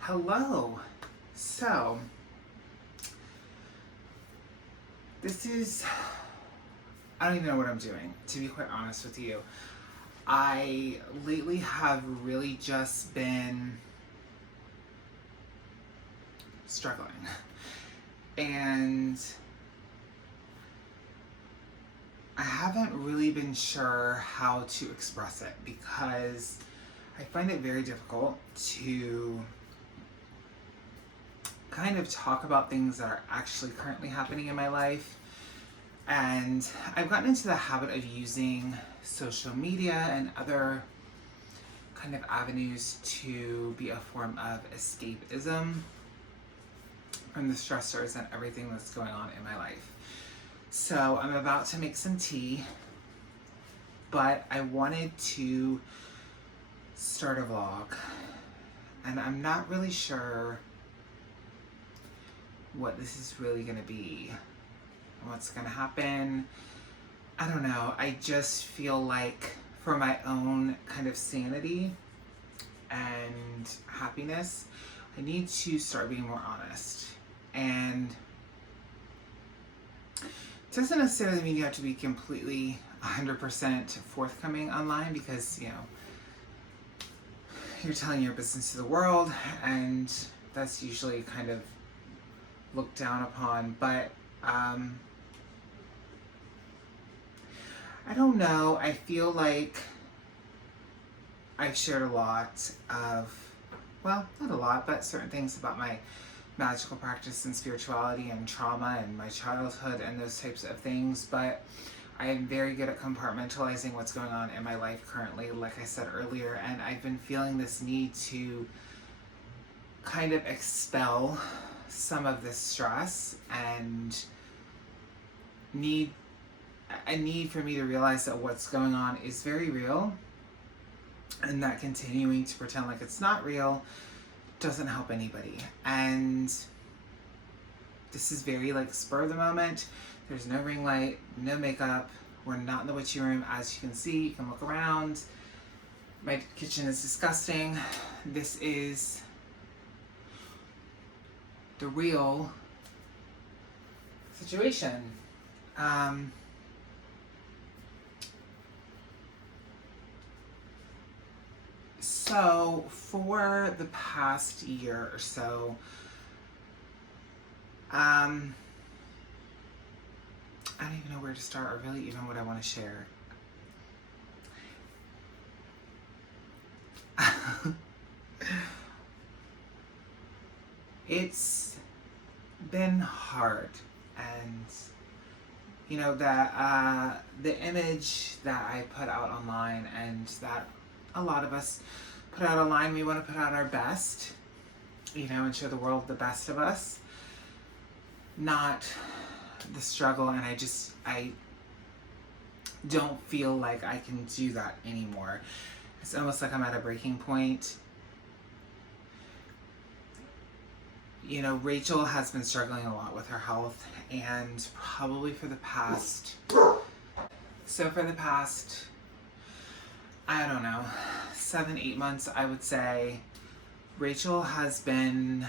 Hello. So, this is, I don't even know what I'm doing, to be quite honest with you. I lately have really just been struggling. And I haven't really been sure how to express it because I find it very difficult to kind of talk about things that are actually currently happening in my life. And I've gotten into the habit of using social media and other kind of avenues to be a form of escapism from the stressors and everything that's going on in my life. So I'm about to make some tea, but I wanted to start a vlog, and I'm not really sure what this is really going to be, what's going to happen. I don't know. I just feel like for my own kind of sanity and happiness, I need to start being more honest. And it doesn't necessarily mean you have to be completely 100% forthcoming online because, you're telling your business to the world, and that's usually kind of looked down upon. But I don't know. I feel like I've shared a lot of, well, not a lot, but certain things about my magical practice and spirituality and trauma and my childhood and those types of things. But I am very good at compartmentalizing what's going on in my life currently, like I said earlier, and I've been feeling this need to kind of expel some of this stress and a need for me to realize that what's going on is very real, and that continuing to pretend like it's not real doesn't help anybody. And this is very like spur of the moment. There's no ring light, no makeup. We're not in the witchy room, as you can see. You can look around. My kitchen is disgusting. This is the real situation. So for the past year or so, I don't even know where to start or really even what I want to share. It's been hard, and that the image that I put out online and that a lot of us put out online, we want to put out our best, and show the world the best of us, not the struggle. And I don't feel like I can do that anymore. It's almost like I'm at a breaking point. Rachel has been struggling a lot with her health, and probably for the past, I don't know, 7-8 months, I would say, Rachel has been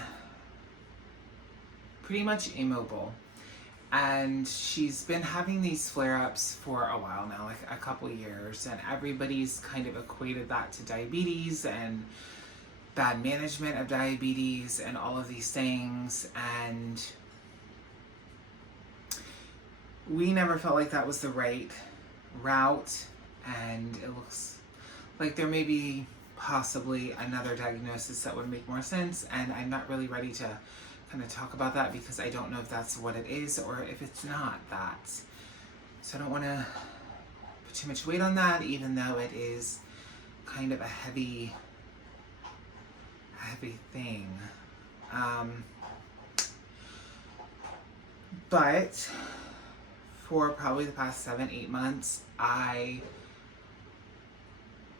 pretty much immobile. And she's been having these flare-ups for a while now, like a couple years, and everybody's kind of equated that to diabetes and bad management of diabetes and all of these things. And we never felt like that was the right route, and it looks like there may be possibly another diagnosis that would make more sense, and I'm not really ready to kind of talk about that because I don't know if that's what it is or if it's not that. So I don't want to put too much weight on that, even though it is kind of a heavy thing. But for probably the past 7-8 months, I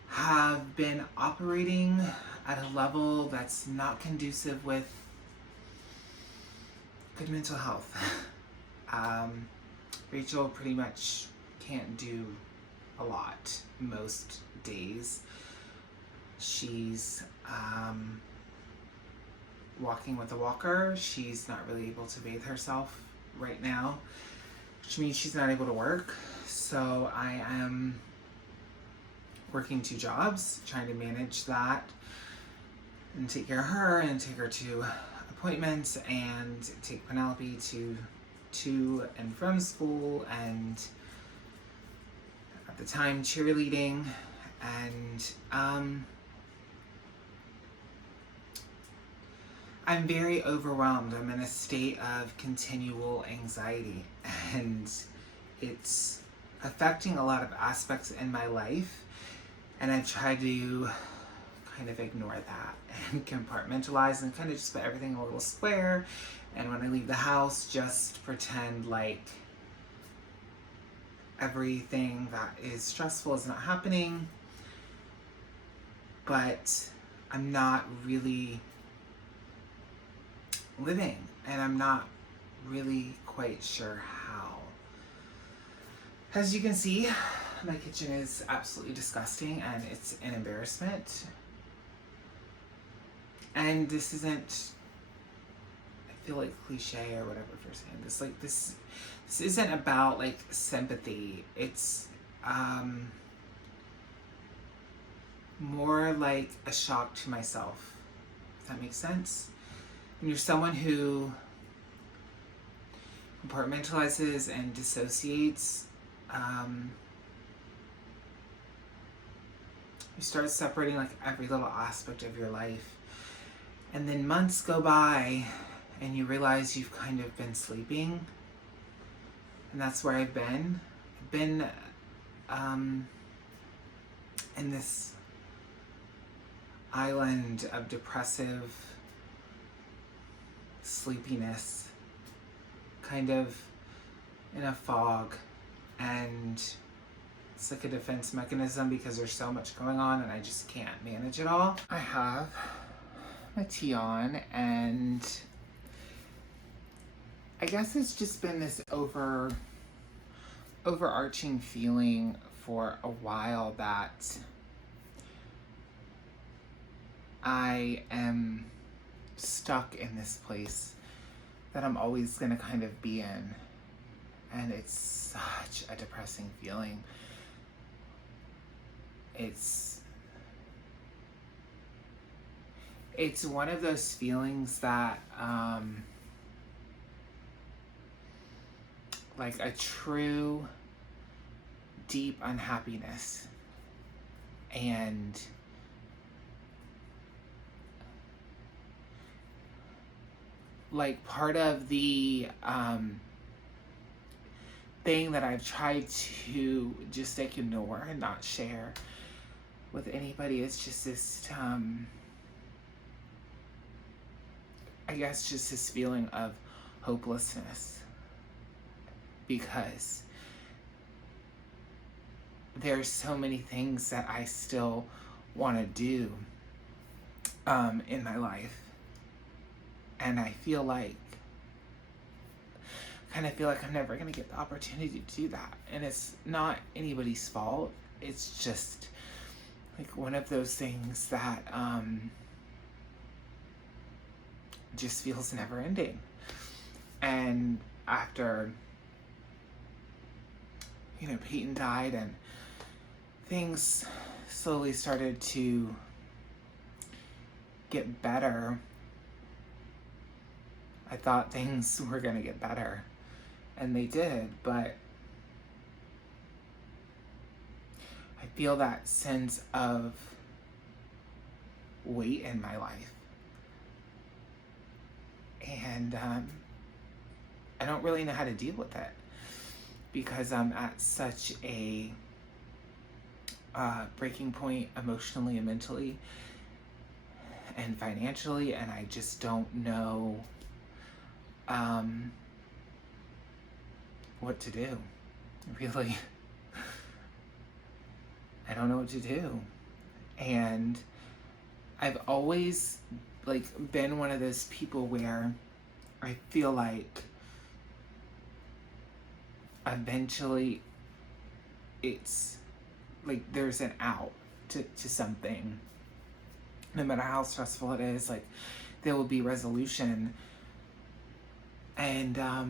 have been operating at a level that's not conducive with good mental health. Rachel pretty much can't do a lot most days. She's walking with a walker. She's not really able to bathe herself right now, which means she's not able to work. So I am working 2 jobs, trying to manage that and take care of her and take her to appointments and take Penelope to and from school, and at the time cheerleading. And I'm very overwhelmed. I'm in a state of continual anxiety, and it's affecting a lot of aspects in my life, and I've tried to kind of ignore that and compartmentalize and kind of just put everything in a little square, and when I leave the house, just pretend like everything that is stressful is not happening. But I'm not really living, and I'm not really quite sure how. As you can see, my kitchen is absolutely disgusting, and it's an embarrassment. And this isn't, I feel like cliche or whatever for saying this. Like this isn't about like sympathy. It's more like a shock to myself. Does that make sense? When you're someone who compartmentalizes and dissociates, you start separating like every little aspect of your life. And then months go by and you realize you've kind of been sleeping. And that's where I've been. I've been in this island of depressive sleepiness, kind of in a fog, and it's like a defense mechanism because there's so much going on and I just can't manage it all. I have my tea on, and I guess it's just been this overarching feeling for a while that I am stuck in this place that I'm always gonna kind of be in. And it's such a depressing feeling. It's one of those feelings that, like a true deep unhappiness, and like part of the thing that I've tried to just like ignore and not share with anybody is just this I guess just this feeling of hopelessness, because there's so many things that I still want to do in my life, and I kind of feel like I'm never going to get the opportunity to do that. And it's not anybody's fault. It's just like one of those things that just feels never ending. And after, Peyton died and things slowly started to get better, I thought things were going to get better. And they did, but I feel that sense of weight in my life. And I don't really know how to deal with it because I'm at such a breaking point emotionally and mentally and financially, and I just don't know what to do. Really, I don't know what to do. And I've always been one of those people where I feel like eventually it's like there's an out to something, no matter how stressful it is. Like there will be resolution. And I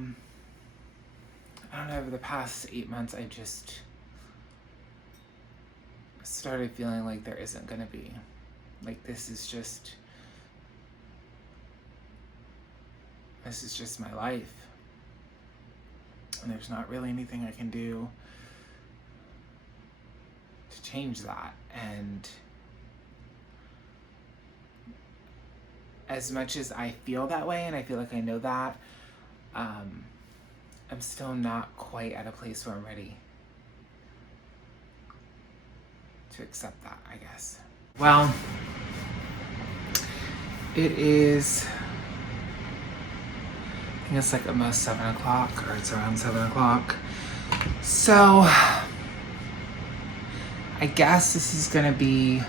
don't know, over the past 8 months, I just started feeling like there isn't going to be. Like, this is just my life. And there's not really anything I can do to change that. And as much as I feel that way, and I feel like I know that, I'm still not quite at a place where I'm ready to accept that, I guess. Well, it is, I think it's like almost 7 o'clock, or it's around 7 o'clock. So, I guess this is gonna be,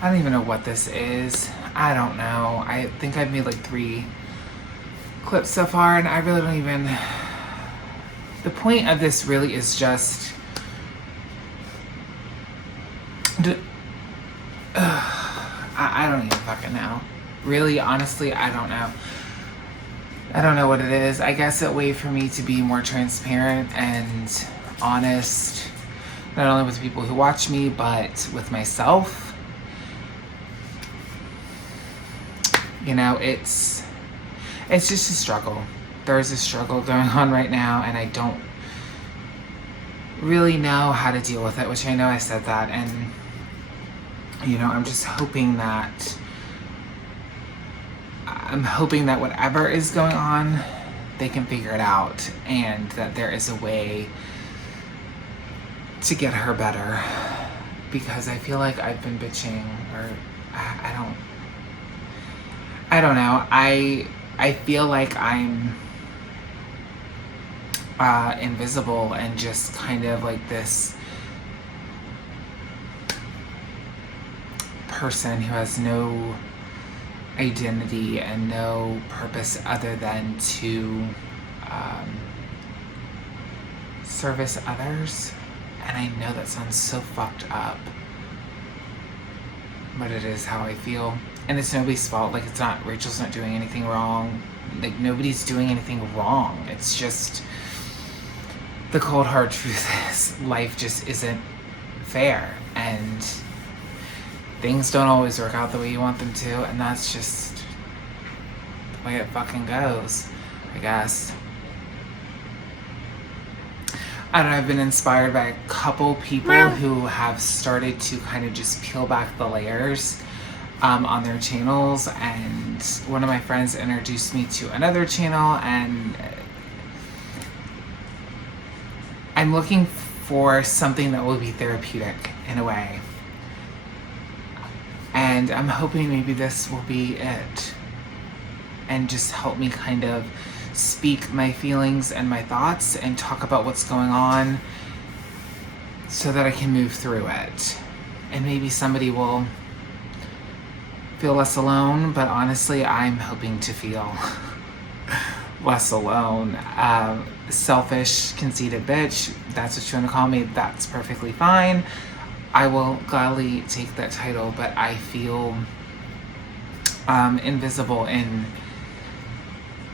I don't even know what this is. I don't know. I think I've made like 3 clips so far, and I really don't even, the point of this really is just I don't even fucking know. Really, honestly, I don't know. I don't know what it is. I guess a way for me to be more transparent and honest, not only with the people who watch me, but with myself. You know, it's just a struggle. There's a struggle going on right now, and I don't really know how to deal with it, which I know I said that, and you know, I'm hoping that whatever is going on, they can figure it out, and that there is a way to get her better, because I feel like I've been bitching, or I don't know. I feel like I'm invisible and just kind of like this person who has no identity and no purpose other than to service others. And I know that sounds so fucked up, but it is how I feel. And it's nobody's fault. Like, it's not, Rachel's not doing anything wrong. Like, nobody's doing anything wrong. It's just, the cold hard truth is, life just isn't fair. And things don't always work out the way you want them to. And that's just the way it fucking goes, I guess. I don't know, I've been inspired by a couple people who have started to kind of just peel back the layers on their channels, and one of my friends introduced me to another channel, and I'm looking for something that will be therapeutic in a way, and I'm hoping maybe this will be it, and just help me kind of speak my feelings and my thoughts and talk about what's going on so that I can move through it, and maybe somebody will feel less alone. But honestly, I'm hoping to feel less alone. Selfish, conceited bitch, that's what you want to call me, that's perfectly fine. I will gladly take that title, but I feel invisible in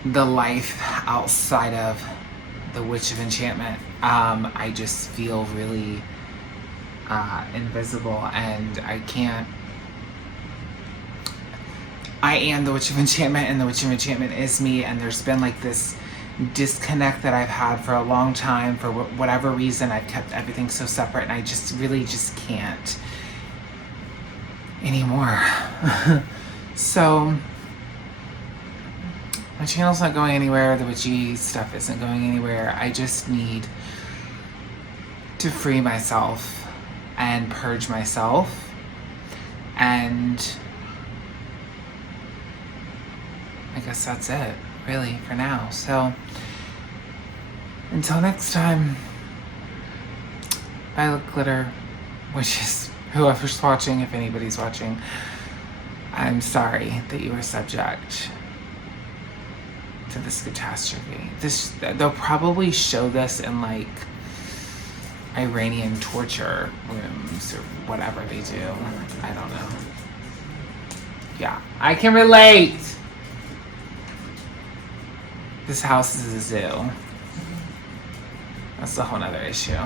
the life outside of the Witch of Enchantment. I just feel really invisible, and I am the Witch of Enchantment, and the Witch of Enchantment is me, and there's been like this disconnect that I've had for a long time. For whatever reason, I've kept everything so separate, and I just really just can't anymore. So my channel's not going anywhere, the witchy stuff isn't going anywhere. I just need to free myself and purge myself, and I guess that's it, really, for now. So until next time, Violet Glitter, which is whoever's watching, if anybody's watching, I'm sorry that you were subject to this catastrophe. They'll probably show this in like Iranian torture rooms or whatever they do. I don't know. Yeah, I can relate. This house is a zoo. That's a whole nother issue.